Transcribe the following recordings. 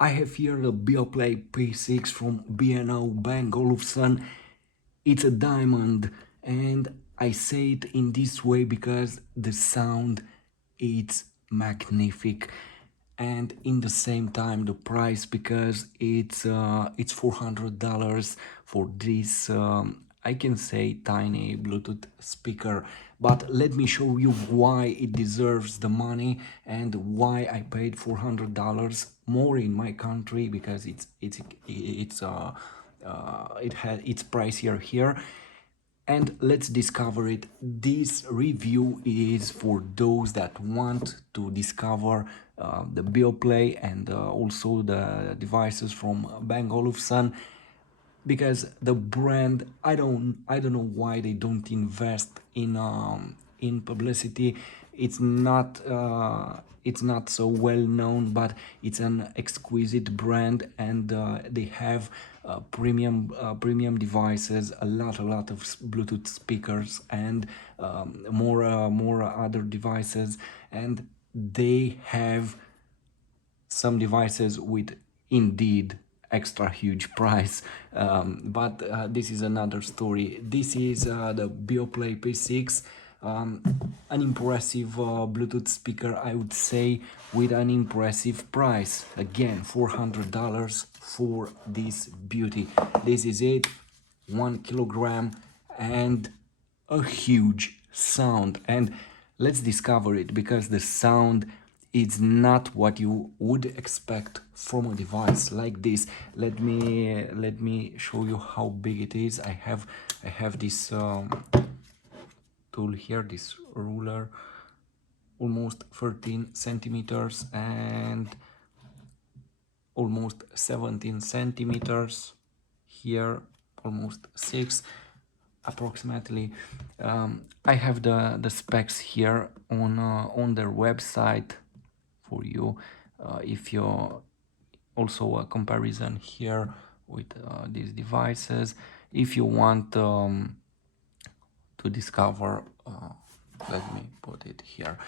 I have here the Beoplay P6 from B&O Bank Olufsen. It's a diamond, and I say it in this way because the sound it's magnific, and in the same time the price, because it's $400 for this I can say tiny Bluetooth speaker. But let me show you why it deserves the money and why I paid $400 more in my country, because it has its pricier here. And let's discover it. This review is for those that want to discover the Beoplay and also the devices from Bang Olufsen, because the brand, I don't know why they don't invest in publicity. It's not so well known, but it's an exquisite brand, and they have premium devices, a lot of Bluetooth speakers, and more other devices, and they have some devices with indeed extra huge price, but this is another story. This is the Beoplay P6, an impressive Bluetooth speaker, I would say, with an impressive price. Again, $400 for this beauty. This is it, 1 kilogram, and a huge sound. And let's discover it, because the sound is not what you would expect from a device like this. Let me show you how big it is. I have this tool here, this ruler, almost 13 centimeters and almost 17 centimeters here, almost 6 approximately. I have the specs here on their website for you, if you also a comparison here with these devices, if you want to discover. Let me put it here.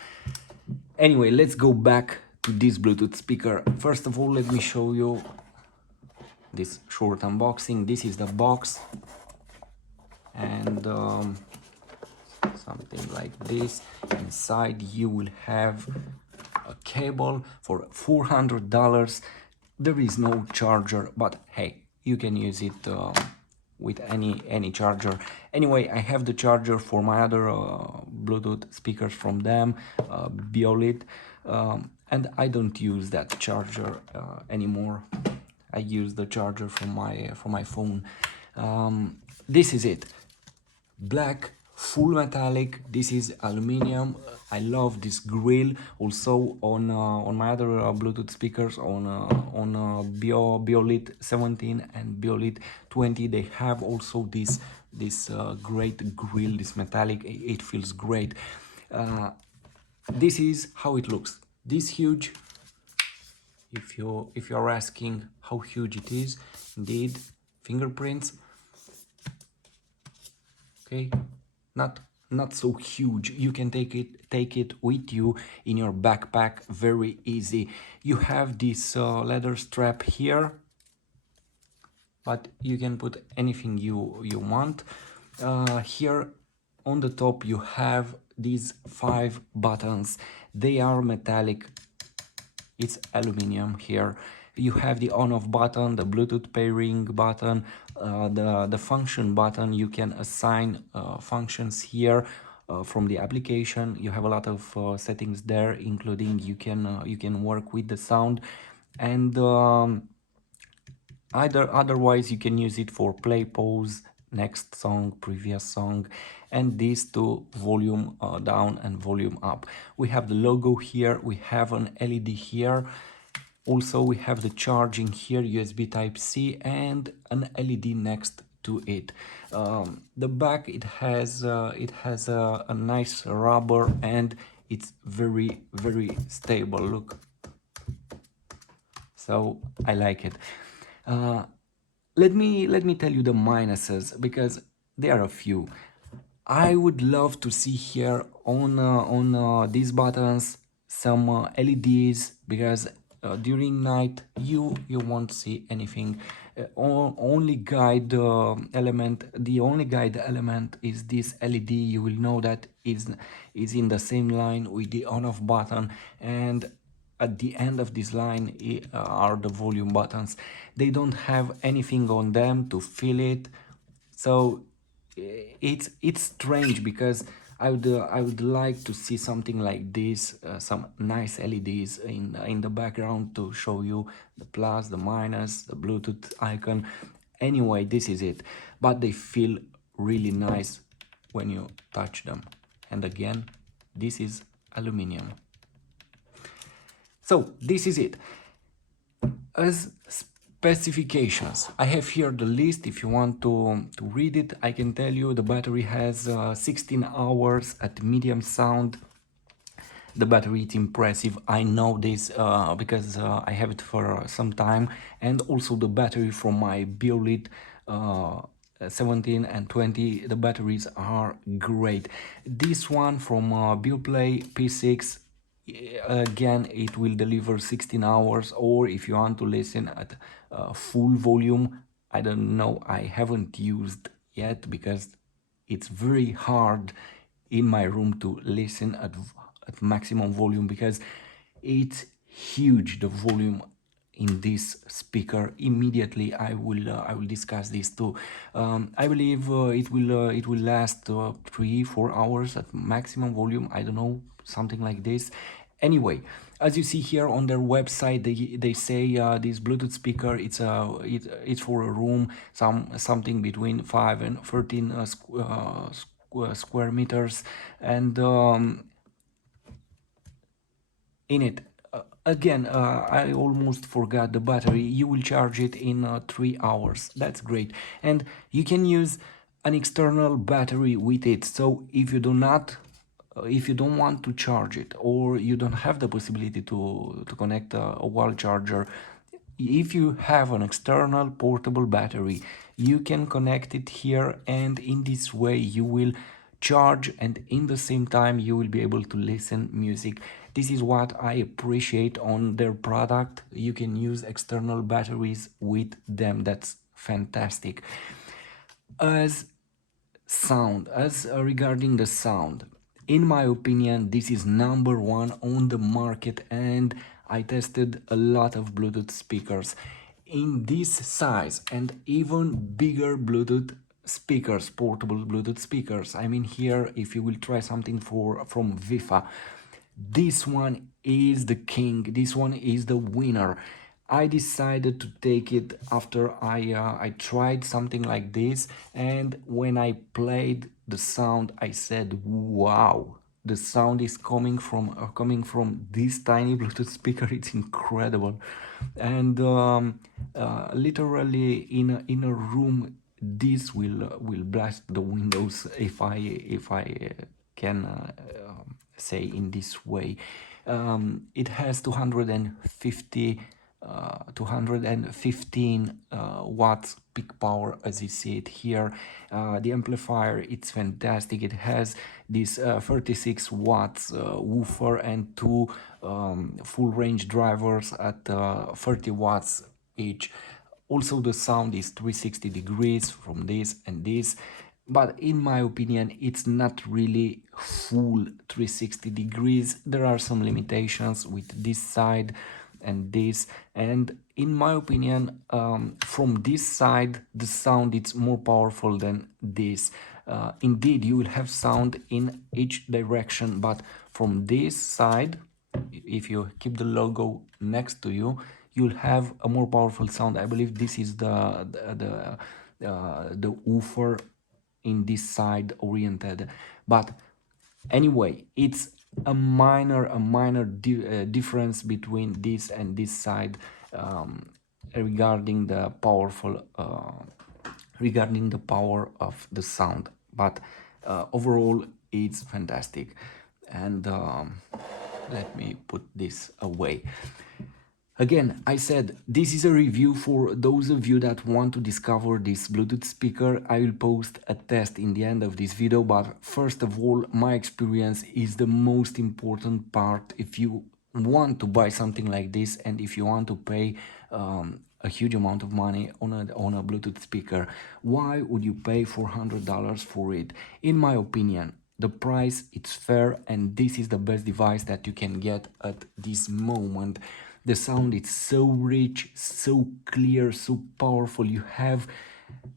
Anyway, let's go back to this Bluetooth speaker. First of all, let me show you this short unboxing. This is the box, and something like this. Inside you will have a cable for $400. There is no charger, but hey, you can use it with any charger. Anyway, I have the charger for my other Bluetooth speakers from them, Beolit, and I don't use that charger anymore. I use the charger from my phone. This is it. Black, full metallic. This is aluminum. I love this grill. Also on my other Bluetooth speakers, on Beolit 17 and Beolit 20, they have also this great grill, this metallic. It feels great. This is how it looks. This huge. If you're asking how huge it is, indeed, fingerprints. Okay, not so huge. You can take it with you in your backpack, very easy. You have this leather strap here, but you can put anything you want. Here on the top you have these 5 buttons. They are metallic. It's aluminum here. You have the on-off button, the Bluetooth pairing button, the function button. You can assign functions here from the application. You have a lot of settings there, including you can work with the sound, and otherwise you can use it for play, pause, next song, previous song, and these two, volume down and volume up. We have the logo here, we have an LED here, also we have the charging here, USB type C, and an LED next to it. The back, it has a nice rubber, and it's very stable. Look, so I like it. Let me tell you the minuses, because there are a few. I would love to see here on these buttons some LEDs, because during night you won't see anything. Only guide element, the only guide element is this LED. You will know that is in the same line with the on off button, and at the end of this line are the volume buttons. They don't have anything on them to fill it, so it's strange because I would like to see something like this, some nice LEDs in the background to show you the plus, the minus, the Bluetooth icon. Anyway, this is it, but they feel really nice when you touch them. And again, this is aluminum. So this is it. As specifications, I have here the list. If you want to read it, I can tell you the battery has 16 hours at medium sound. The battery is impressive. I know this because I have it for some time, and also the battery from my Beoplay 17 and 20, the batteries are great. This one from Beoplay P6, again it will deliver 16 hours, or if you want to listen at full volume, I don't know, I haven't used yet because it's very hard in my room to listen at maximum volume because it's huge, the volume in this speaker. Immediately I will discuss this too. I believe it will last 3-4 hours at maximum volume, I don't know, something like this. Anyway, as you see here on their website, they say this Bluetooth speaker, it's for a room, something between 5 and 13 square meters, and in it, again, I almost forgot the battery. You will charge it in 3 hours. That's great. And you can use an external battery with it. So if you don't want to charge it, or you don't have the possibility to connect a wall charger, if you have an external portable battery, you can connect it here, and in this way you will charge, and in the same time you will be able to listen music. This is what I appreciate on their product. You can use external batteries with them. That's fantastic. As regarding the sound, in my opinion, this is number one on the market, and I tested a lot of Bluetooth speakers in this size and even bigger Bluetooth speakers, portable Bluetooth speakers. I mean, here, if you will try something from Vifa, this one is the king, this one is the winner. I decided to take it after I tried something like this, and when I played the sound, I said, wow, the sound is coming from this tiny Bluetooth speaker. It's incredible. And literally in a room, this will blast the windows, if I can say in this way. It has 215 watts peak power, as you see it here. The amplifier, it's fantastic. It has this 36 watts woofer and two full range drivers at 30 watts each. Also, the sound is 360 degrees from this and this, but in my opinion, it's not really full 360 degrees. There are some limitations with this side and this, and in my opinion, from this side, the sound is more powerful than this. Indeed, you will have sound in each direction, but from this side, if you keep the logo next to you, you'll have a more powerful sound. I believe this is the woofer in this side oriented, but anyway, it's a minor difference between this and this side, regarding the regarding the power of the sound, but overall it's fantastic. And let me put this away. Again, I said this is a review for those of you that want to discover this Bluetooth speaker. I will post a test in the end of this video, but first of all, my experience is the most important part if you want to buy something like this, and if you want to pay a huge amount of money on a Bluetooth speaker, why would you pay $400 for it? In my opinion, the price it's fair, and this is the best device that you can get at this moment. The sound is so rich, so clear, so powerful. You have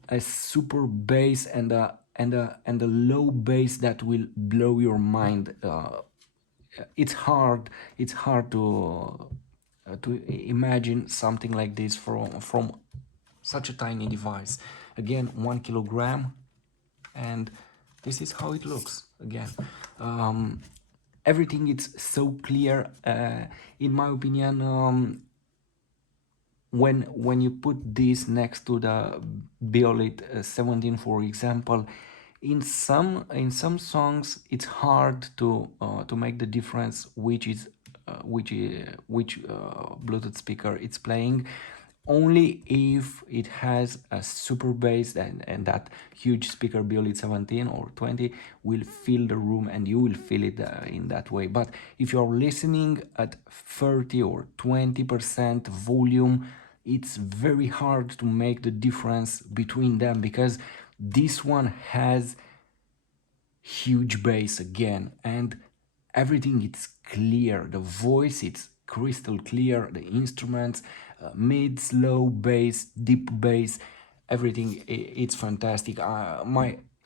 a super bass and a low bass that will blow your mind. It's hard to imagine something like this from such a tiny device. Again, 1 kilogram, and this is how it looks. Again, everything is so clear. In my opinion, when you put this next to the Beoplay 17, for example, in some songs it's hard to make the difference which Bluetooth speaker it's playing. Only if it has a super bass, and that huge speaker Beoplay 17 or 20 will fill the room, and you will feel it in that way. But if you're listening at 30 or 20% volume, it's very hard to make the difference between them, because this one has huge bass again, and everything it's clear. The voice it's crystal clear, the instruments, mid, slow bass, deep bass, everything it's fantastic.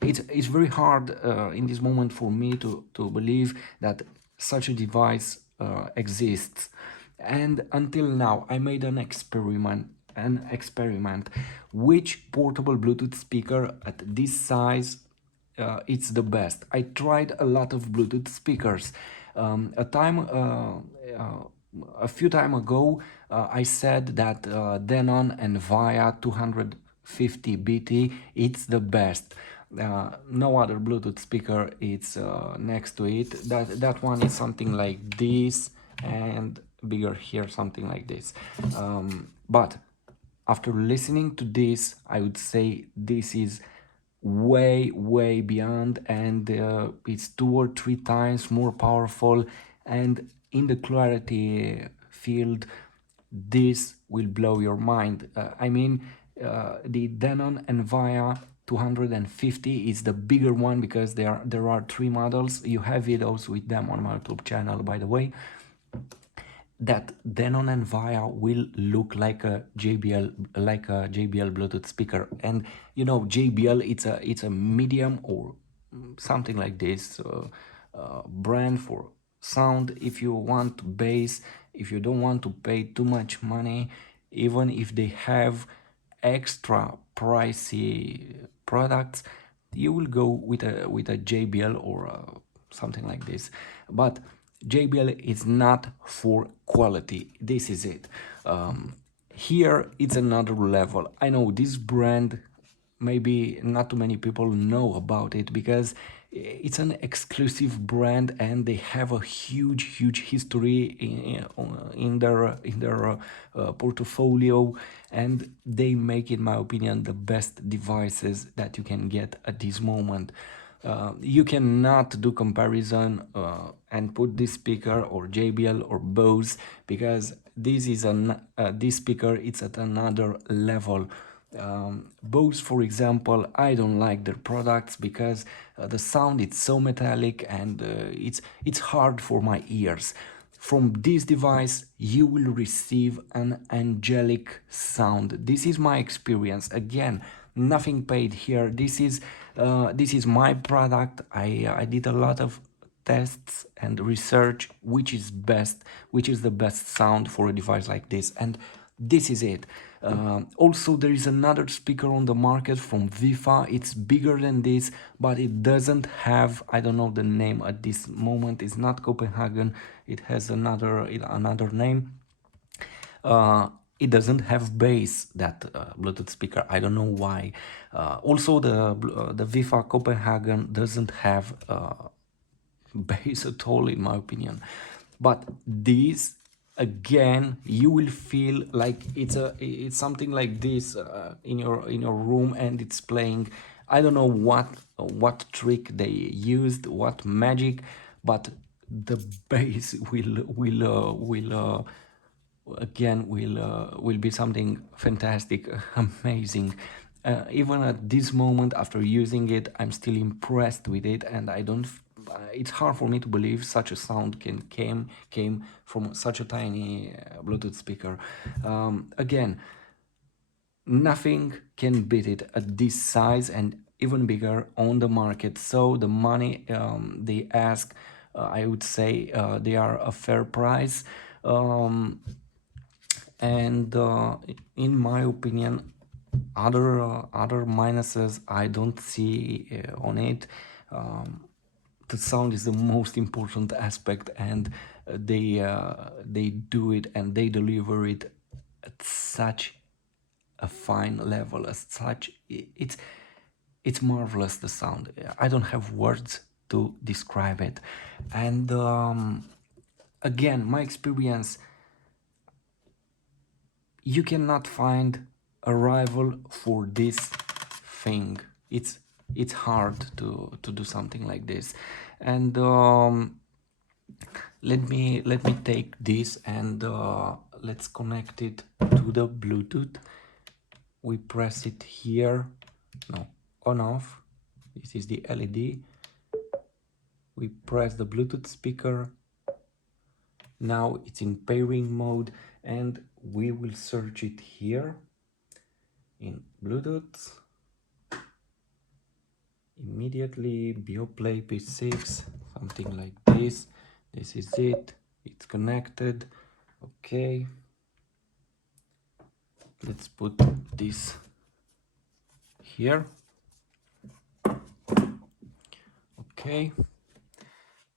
It's very hard in this moment for me to believe that such a device exists. And until now I made an experiment which portable Bluetooth speaker at this size it's the best. I tried a lot of Bluetooth speakers. A few time ago, I said that Denon and Via 250 BT it's the best. No other Bluetooth speaker it's next to it. That one is something like this, and bigger here, something like this. But after listening to this, I would say this is way beyond, and it's 2 or 3 times more powerful, and in the clarity field this will blow your mind. The Denon and Via 250 is the bigger one, because there are 3 models. You have videos with them on my YouTube channel, by the way. That Denon and Via will look like a JBL Bluetooth speaker. And JBL it's a medium or something like this brand for sound. If you want bass, if you don't want to pay too much money, even if they have extra pricey products, you will go with a JBL or something like this. But JBL is not for quality. This is it. Here it's another level. I know this brand, maybe not too many people know about it, because it's an exclusive brand, and they have a huge history in their portfolio, and they make, in my opinion, the best devices that you can get at this moment. You cannot do comparison and put this speaker or JBL or Bose, because this speaker it's at another level. Bose, for example, I don't like their products, because the sound is so metallic, and it's hard for my ears. From this device you will receive an angelic sound. This is my experience. Again, nothing paid here. This is my product. I did a lot of tests and research which is the best sound for a device like this, and this is it. Also, there is another speaker on the market from Vifa. It's bigger than this, but it doesn't have, I don't know the name at this moment. It's not Copenhagen. It has another name. It doesn't have bass, that Bluetooth speaker. I don't know why. Also, the Vifa Copenhagen doesn't have bass at all, in my opinion. But this, again, you will feel like it's something like this in your room, and it's playing. I don't know what trick they used, what magic, but the bass will be something fantastic, amazing. Even at this moment, after using it, I'm still impressed with it, and I don't. It's hard for me to believe such a sound came from such a tiny Bluetooth speaker. Again, nothing can beat it at this size and even bigger on the market. So the money they ask, I would say they are a fair price. Um, and in my opinion, other minuses I don't see on it. The sound is the most important aspect, and they do it and they deliver it at such a fine level, as such it's marvelous, the sound. I don't have words to describe it. And again, my experience, you cannot find a rival for this thing. It's hard to do something like this. And let me take this and let's connect it to the Bluetooth. We press it here, no, on off. This is the LED. We press the Bluetooth speaker. Now it's in pairing mode, and we will search it here in Bluetooth. Immediately Beoplay P6, something like this. This is it. It's connected. Okay. Let's put this here. Okay.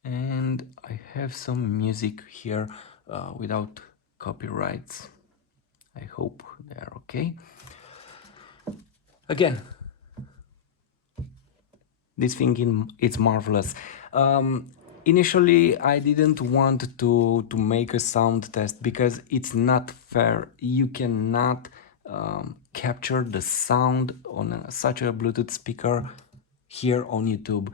And I have some music here without copyrights. I hope they are okay. Again, this thing it's marvelous. Initially, I didn't want to make a sound test because it's not fair. You cannot capture the sound on such a Bluetooth speaker here on YouTube.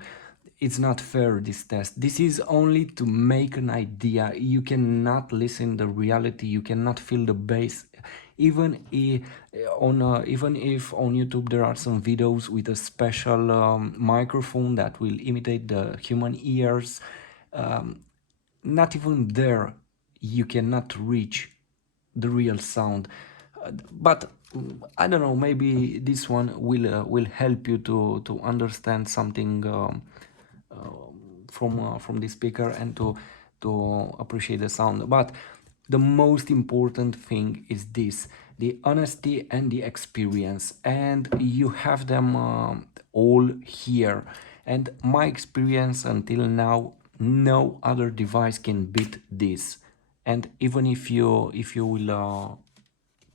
It's not fair, this test. This is only to make an idea. You cannot listen the reality. You cannot feel the bass. Even if on YouTube there are some videos with a special microphone that will imitate the human ears, not even there you cannot reach the real sound. But I don't know, maybe this one will help you to understand something from the speaker and to appreciate the sound. But the most important thing is this: the honesty and the experience, and you have them all here. And my experience until now, no other device can beat this. And even if you will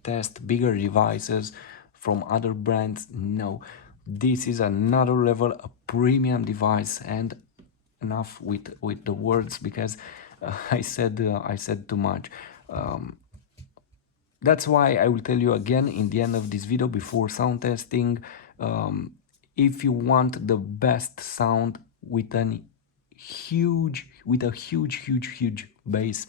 test bigger devices from other brands, no, this is another level, a premium device. And enough with the words, because I said too much. That's why I will tell you again in the end of this video, before sound testing, if you want the best sound with a huge bass,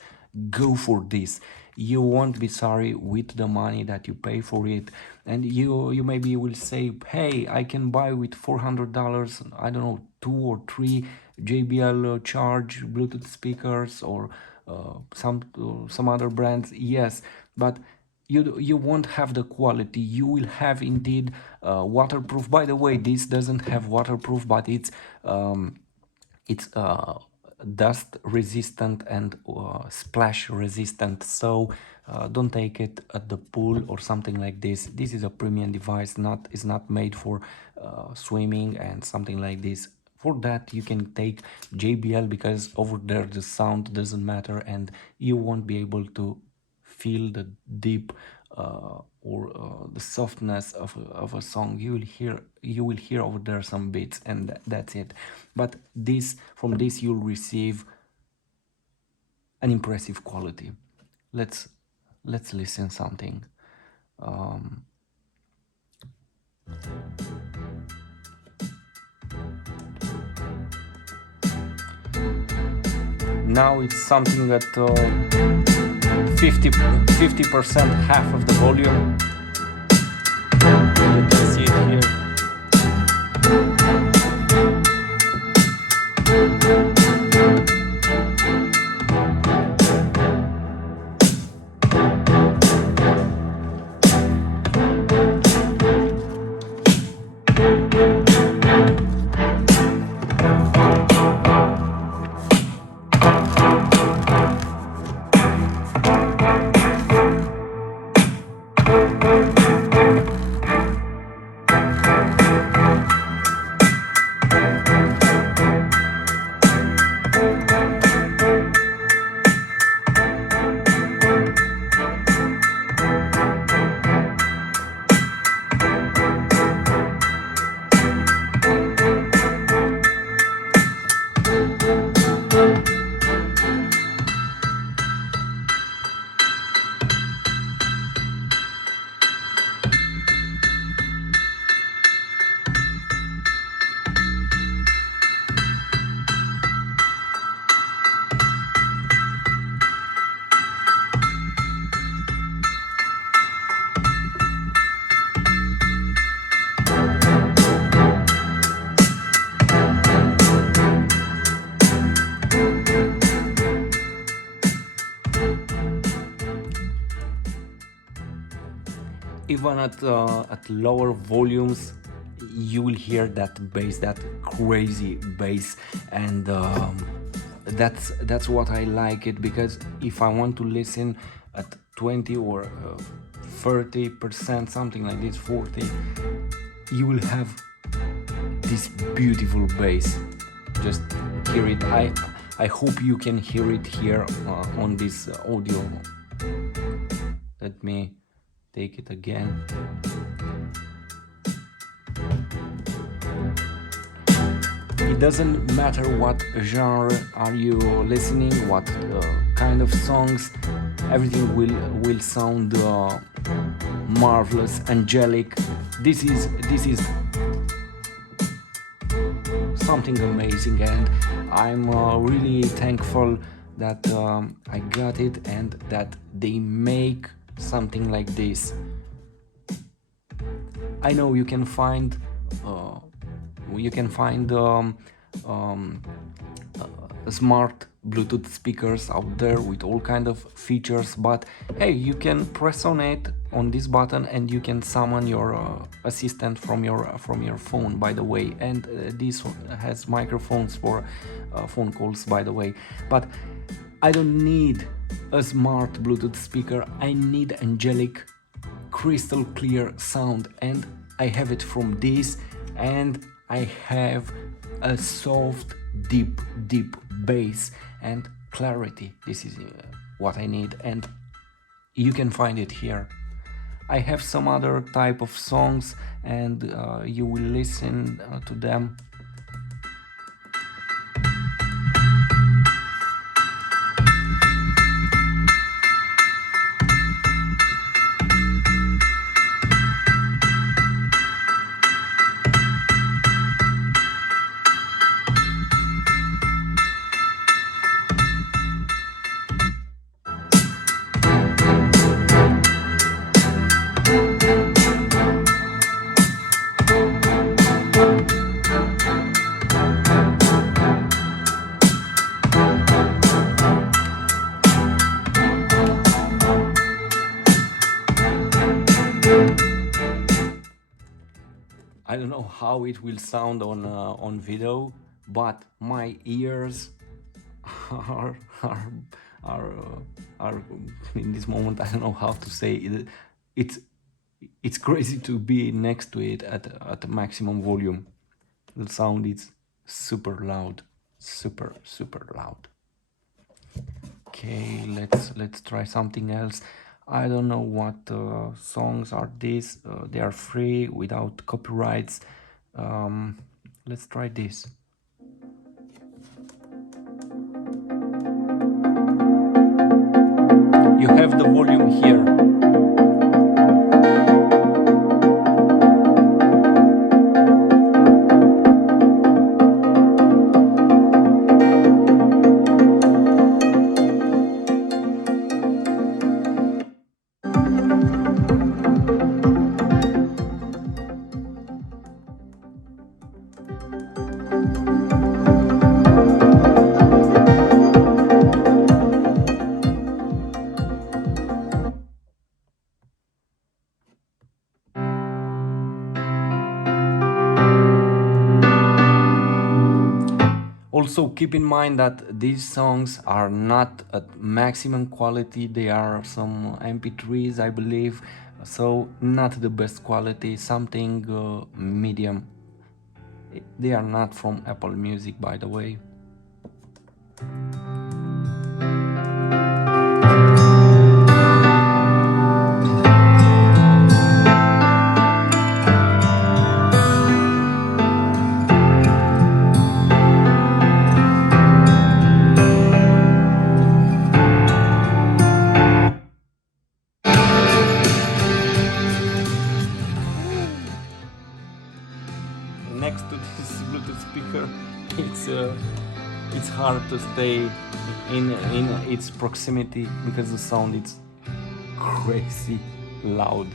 go for this. You won't be sorry with the money that you pay for it. And you maybe will say, hey, I can buy with $400, I don't know, 2 or 3 JBL charge Bluetooth speakers, or some other brands. Yes, but you won't have the quality. You will have indeed waterproof. By the way, this doesn't have waterproof, but it's dust resistant and splash resistant. So don't take it at the pool or something like this. This is a premium device, is not made for swimming and something like this. For that you can take JBL, because over there the sound doesn't matter and you won't be able to feel the deep or the softness of a song. You will hear over there some beats, and that's it. But from this you'll receive an impressive quality. Let's listen something. um, Now it's something at 50%, half of the volume. You can see it here. Even at lower volumes, you will hear that bass, that crazy bass, and that's what I like it, because if I want to listen at 20 or 30%, something like this, 40, you will have this beautiful bass. Just hear it. I hope you can hear it here on this audio. Let me take it again. It doesn't matter what genre are you listening, what kind of songs, everything will sound marvelous, angelic. This is something amazing, and I'm really thankful that I got it and that they make something like this. I know you can find smart Bluetooth speakers out there with all kind of features, but hey, you can press on it, on this button, and you can summon your assistant from your phone, by the way, and this has microphones for phone calls, by the way. But I don't need a smart Bluetooth speaker. I need angelic, crystal clear sound, and I have it from this, and I have a soft, deep bass and clarity. This is what I need, and you can find it here. I have some other type of songs, and you will listen to them. I don't know how it will sound on video, but my ears are in this moment, I don't know how to say it. It's crazy to be next to it at maximum volume. The sound is super loud, super loud. Okay, let's try something else. I don't know what songs are these. They are free without copyrights. Let's try this. You have the volume here. Also keep in mind that these songs are not at maximum quality, they are some mp3s I believe, so not the best quality, something medium. They are not from Apple Music, by the way. Next to this Bluetooth speaker, it's hard to stay in its proximity because the sound is crazy loud.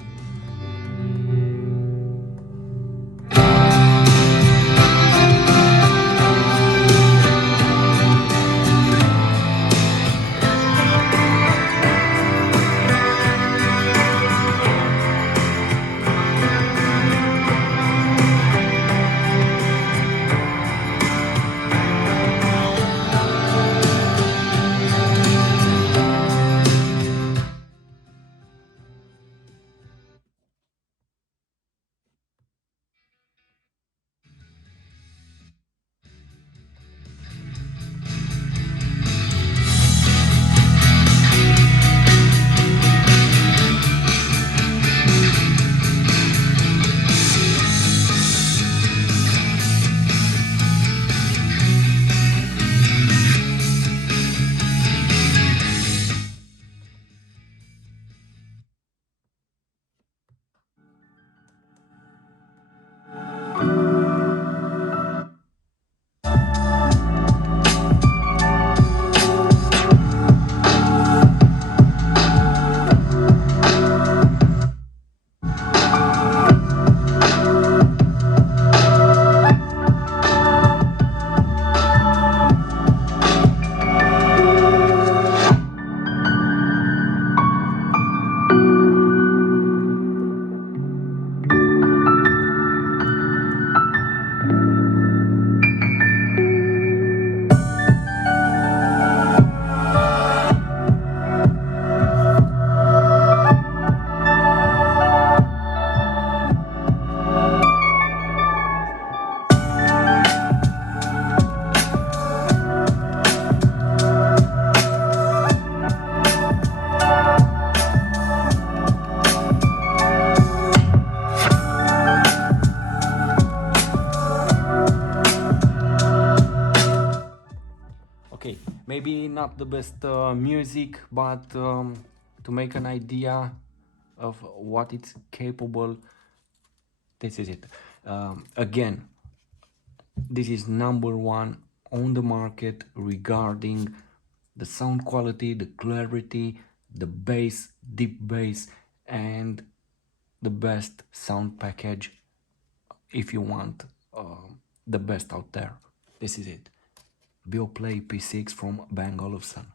Okay, maybe not the best music, but to make an idea of what it's capable, this is it. Again, this is number one on the market regarding the sound quality, the clarity, the bass, deep bass, and the best sound package if you want the best out there. This is it. Beoplay P6 from Bang Olufsen.